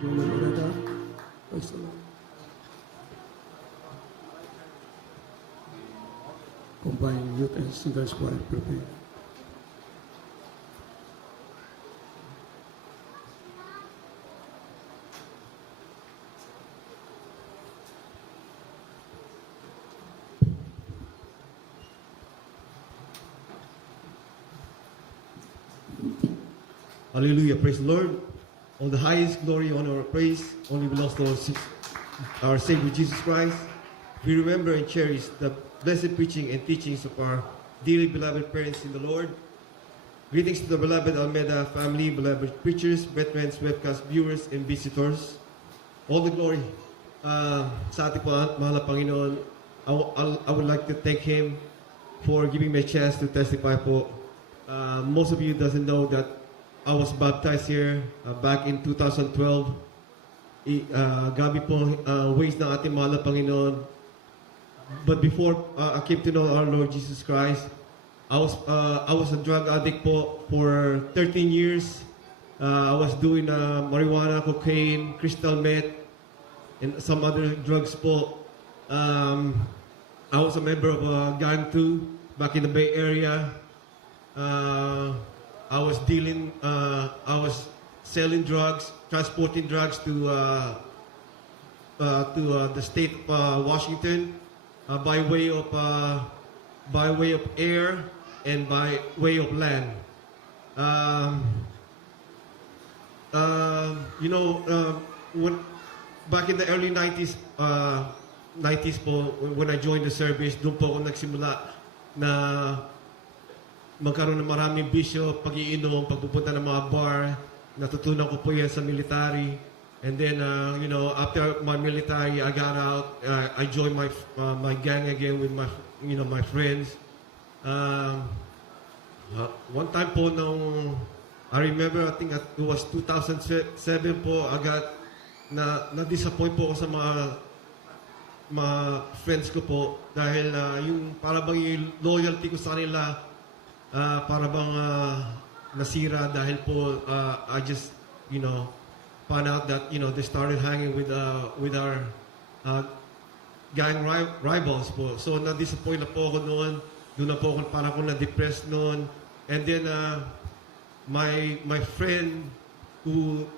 Jonah Loretta. Praise the Lord. Combined youth and singers choir prepare. Hallelujah, praise the Lord. All the highest glory, honor, or praise only belongs to our Savior Jesus Christ. We remember and cherish the blessed preaching and teachings of our dearly beloved parents in the Lord. Greetings to the beloved Almeida family, beloved preachers, veterans, webcast viewers, and visitors. All the glory sa ating mahal na Panginoon. I would like to thank Him for giving me a chance to testify po. Most of you doesn't know that I was baptized here back in 2012. Gabi po ways ng ating mahal na Panginoon. But before I came to know our Lord Jesus Christ, I was a drug addict po for 13 years. I was doing marijuana, cocaine, crystal meth, and some other drugs po. I was a member of Gang 2 back in the Bay Area. I was selling drugs, transporting drugs to the state of Washington by way of air and by way of land. When back in the early 90s, 90s po, when I joined the service, doon po ako nagsimula na magkaroon ng maraming bisyo, pag-iinom, pagpupunta ng mga bar. Natutunan ko po yan sa military. And then, after my military, I got out. I joined my gang again with my friends. One time po, I remember, I think it was 2007 po, I got na-disappoint po ako sa mga friends ko po dahil yung para bang yung loyalty ko sa kanila para bang nasira dahil po I just found out that they started hanging with our gang rivals po. So na-disappoint na po ako noon. Doon na po ako parang ako na-depressed noon. And then my friend who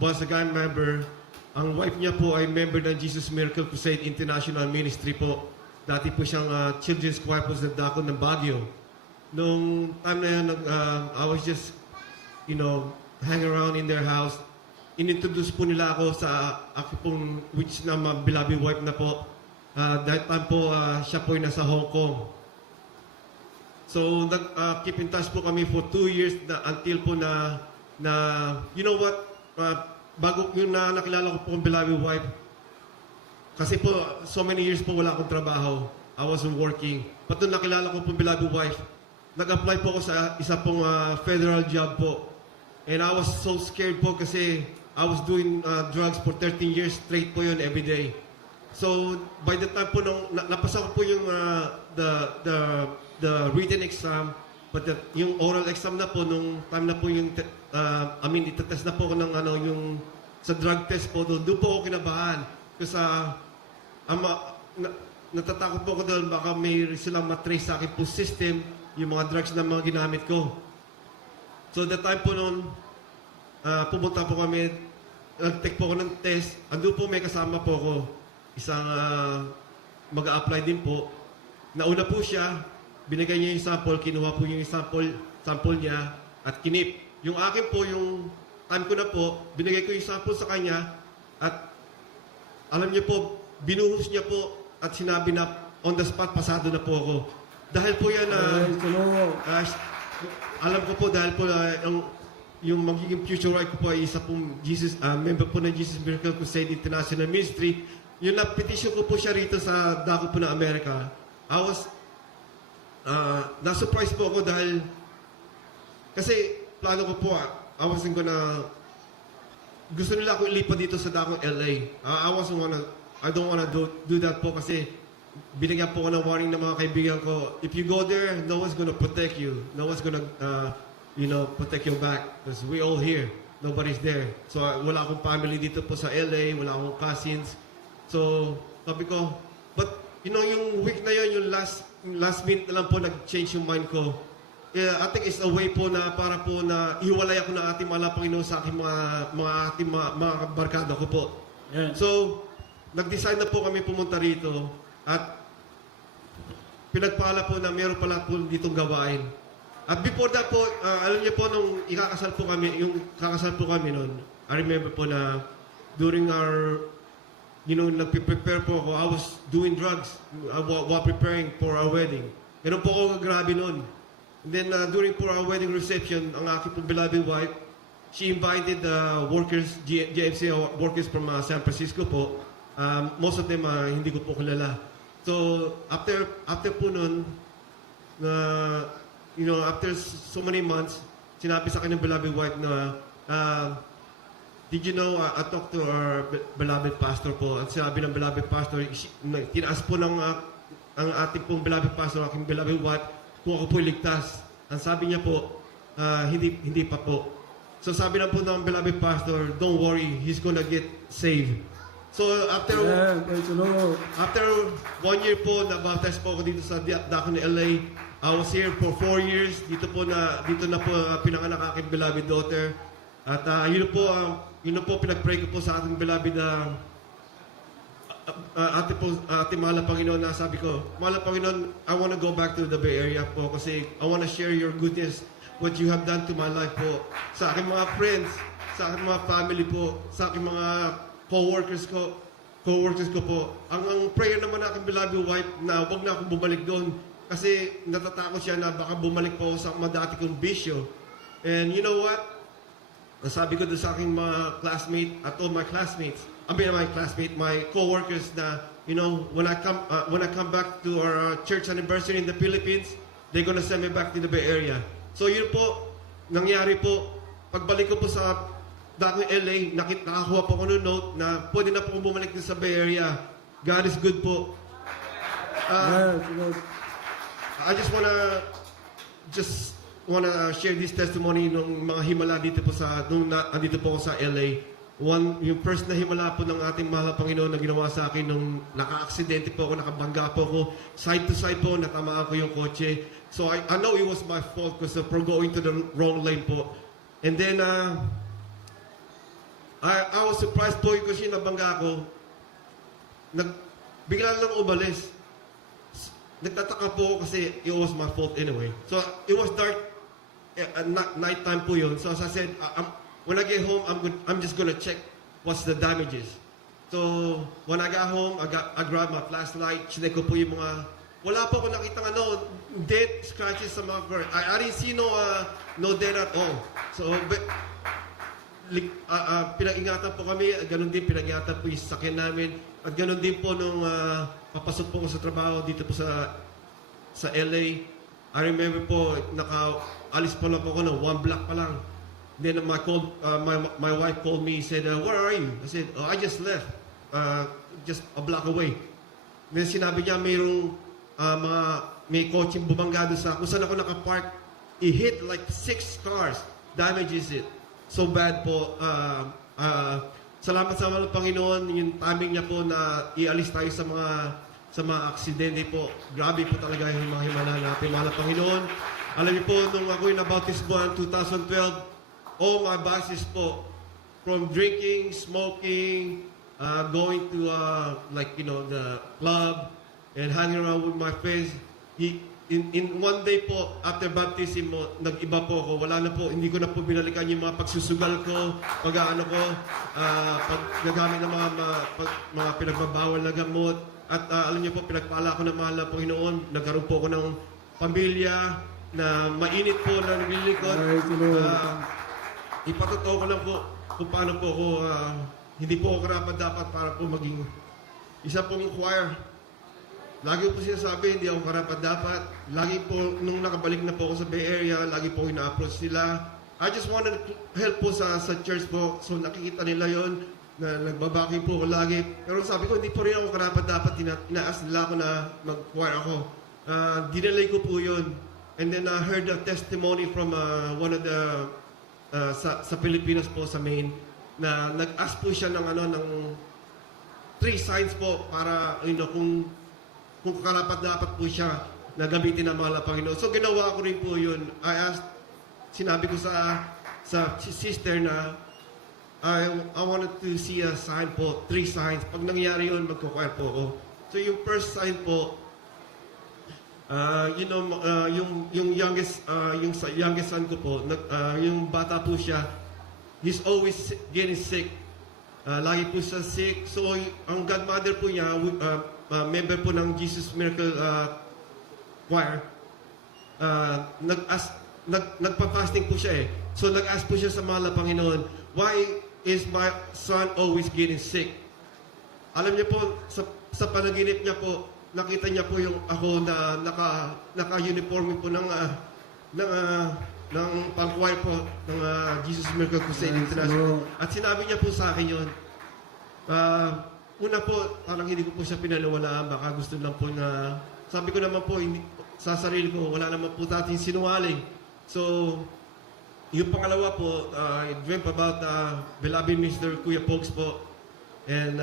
was a gang member, ang wife niya po ay member ng Jesus Miracle Crusade International Ministry po. Dati po siyang children's choir po sa Dako ng Baguio. Nung time na yan, I was just, hang around in their house. Inintroduce po nila ako sa ako pong, which na beloved wife na po. That time po, siya po ay nasa Hong Kong. So, keep in touch po kami for 2 years until po na you know what, bago yung nakilala ko po ang beloved wife, kasi po, so many years po wala akong trabaho. I wasn't working. But nung nakilala ko po beloved wife, nag-apply po ako sa isa pong federal job po. And I was so scared po kasi I was doing drugs for 13 years straight po yun every day. So, by the time po nung napasa ko po yung the written exam, but yung oral exam na po, nung time na po yung, itatest na po ako ng yung sa drug test po, doon po ako kinabahan. Kasi natatakot po ako doon, baka may silang matrace sa akin po system, yung mga drugs na mga ginamit ko. So that time po noon, pumunta po kami, nag-take po ako ng test, ando po may kasama po ako, isang mag-a-apply din po. Nauna po siya, binigay niya yung sample, kinuha po yung sample niya, at kinip. Yung akin po, yung time ko na po, binigay ko yung sample sa kanya, at alam niyo po, binuhos niya po at sinabi na on the spot, pasado na po ako. Dahil po yan, alam ko po dahil po yung magiging future wife ko po ay isa pong member po ng Jesus Miracle Crusade International Ministry. Yung na-petition ko po siya rito sa dako po ng Amerika. I was, na-surprise po ako dahil, kasi plano ko po, gusto nila ako ilipat dito sa dakong LA. I don't wanna do that po kasi binigyan po ko ng warning ng mga kaibigan ko. If you go there, no one's gonna protect you. No one's gonna, protect your back. Because we all here. nobody's there. So wala akong family dito po sa LA, wala akong cousins. So sabi ko, but yung week na yun, yung last minute na lang po nag-change yung mind ko. Yeah, I think it's a way po na para po na iwalay ako ng ating mahal na Panginoon sa aking mga barkada ko po. Yes. So, nag-decide na po kami pumunta rito at pinagpala po na meron pala po ditong gawain. At before that po, alam niyo po nung ikakasal po kami, yung kakasal po kami noon, I remember po na during our, nagpe-prepare po ako, I was doing drugs while preparing for our wedding. Ganun po ako grabe noon. And then during for our wedding reception, ang aking pong beloved wife, she invited workers, GMC workers from San Francisco po. Most of them hindi ko po kilala. So after po nun, after so many months, sinabi sa kanyang beloved wife na, did you know, I talked to our beloved pastor po. At sinabi ng beloved pastor, tinaas po ng ang ating pong beloved pastor, aking beloved wife, kung ako po'y ligtas. Ang sabi niya po, hindi pa po. So sabi na po ng beloved pastor, don't worry, he's gonna get saved. So after Praise the Lord. after 1 year po, na-baptize po ako dito sa Dakon LA. I was here for 4 years. Dito na po pinanganak aking beloved daughter. At yun po pinag-pray ko po sa ating beloved ating mahal na Panginoon na sabi ko, mahal na Panginoon, I want to go back to the Bay Area po kasi I want to share your goodness, what you have done to my life po. Sa aking mga friends, sa aking mga family po, sa aking mga co-workers ko po. Ang prayer naman ng aking beloved wife na wag na akong bumalik doon kasi natatakot siya na baka bumalik po sa mga dati kong bisyo. And you know what? Sabi ko doon sa aking mga classmate at all my classmates, my co-workers na, when I come back to our church anniversary in the Philippines, they're gonna send me back to the Bay Area. So yun po, nangyari po, pagbalik ko po sa Dakon LA, nakakuha po ko ng note na pwede na po akong bumalik din sa Bay Area. God is good po. Yes, Lord. I just wanna share this testimony ng mga himala dito po andito po ako sa LA. Yung first na himala po ng ating mahal na Panginoon na ginawa sa akin nung naka-aksidente po ako, nakabangga po ako, side to side po, natamaan ko yung kotse. So I know it was my fault because for going to the wrong lane po. And then, I was surprised po kasi nabangga ako. Bigla lang umalis. Nagtataka po kasi it was my fault anyway. So it was dark, night time po yun. So as I said, when I get home, I'm just gonna check what's the damages. So when I got home, I grabbed my flashlight, chinek ko po yung mga, wala po ako nakitang dead scratches sa mga car. I didn't see no dead at all. So pinag-ingatan po kami, ganun din pinag-ingatan po yung sasakyan namin, at ganun din po nung papasok po ko sa trabaho dito po sa LA. I remember po, naka-alis pa lang po ako ng 1 block pa lang. Then my wife called me, said, where are you? I said, I just left, just a block away. Then sinabi niya, may kotseng bumangga doon kung saan ako nakapark. It hit like 6 cars, damages it. So bad po. Salamat sa mga Panginoon, yung timing niya po na ialis tayo sa mga aksidente po. Grabe po talaga yung mga himala natin, mahal na Panginoon. Alam niyo po, nung ako'y nabautismo in 2012, all my vices po, from drinking, smoking, going to the club, and hanging around with my friends. In one day po, after baptism mo, nag-iba po ako. Wala na po, hindi ko na po binalikan yung mga pagsusugal ko, pag gagamit ng mga pinagbabawal na gamot. At alam niyo po, pinagpala ako ng mahal na Panginoon. Nagkaroon po ako ng pamilya na mainit po na naglilikod. Ipatotoo ko lang po kung paano po ako, hindi po ako karapat dapat para po maging isa pong choir. Lagi po sinasabi, hindi ako karapat dapat. Lagi po, nung nakabalik na po ako sa Bay Area, lagi po ina-approach sila. I just wanted to help po sa church po. So nakikita nila yon na nagbabaki po ako lagi. Pero sabi ko, hindi po rin ako karapat dapat. Inaas nila ako na mag-choir ako. Dinalay ko po yun. And then I heard a testimony from one of the sa Pilipinas po sa Maine na nag-ask po siya ng ng 3 signs po para kung karapat-dapat po siya na gamitin ng mahal na Panginoon. So ginawa ko rin po yun. Sinabi ko sa sister na I wanted to see a sign po, 3 signs. Pag nangyari yun, magkukwire po ako. So yung first sign po, yung youngest son ko po, yung bata po siya, he's always getting sick. Lagi po siya sick. So ang godmother po niya, member po ng Jesus Miracle Choir, nagpa-fasting po siya eh. So nag-ask po siya sa mahal na Panginoon, why is my son always getting sick? Alam niyo po, sa panaginip niya po, nakita niya po yung ako na naka-uniform po ng pang-choir po ng Jesus Miracle Crusade International. At sinabi niya po sa akin yun. Una po, parang hindi ko po siya pinanawalaan. Baka gusto lang po na... Sabi ko naman po, sa sarili ko, wala naman po dating sinungaling. So, yung pangalawa po, I dreamt about beloved Mr. Kuya Pogs po. And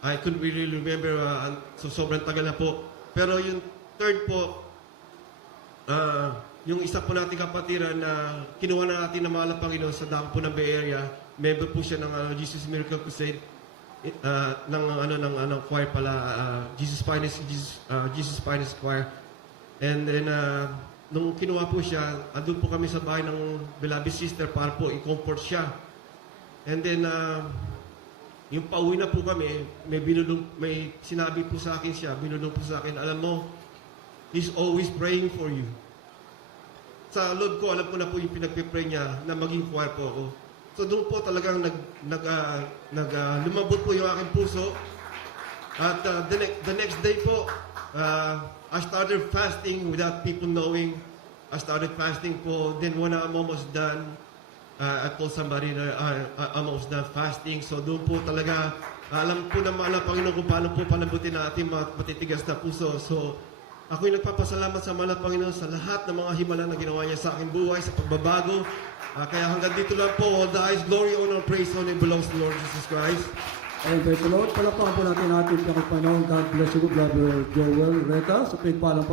I couldn't really remember, so sobrang tagal na po. Pero yung third po, yung isa po nating kapatiran na kinuha na natin ng mahal na Panginoon sa dako po ng Bay Area, member po siya ng Jesus Miracle Crusade, ng choir pala, Jesus Finest Choir. And then, nung kinuha po siya, andun po kami sa bahay ng beloved sister para po i-comfort siya. And then, yung pauwi na po kami, may sinabi po sa akin siya, binulong po sa akin, alam mo, he's always praying for you. Sa loob ko, alam ko na po yung pinagpipray niya na maging choir po ako. So doon po talagang lumambot po yung aking puso. At the next day po, I started fasting without people knowing. I started fasting po. Then when I'm almost done, I told somebody na I'm almost done fasting. So doon po talaga, alam po na mahal na Panginoon kung paano po palambutin natin matitigas na puso. So ako'y nagpapasalamat sa mahal na Panginoon sa lahat ng mga himala na ginawa niya sa aking buhay, sa pagbabago. Kaya hanggang dito lang po, all the eyes, glory, honor, praise, only belongs to Lord Jesus Christ. Ayun, praise the Lord. Palakpakan po natin ating Panginoon. God bless you, Brother Joel Reta. Sa pinagpalang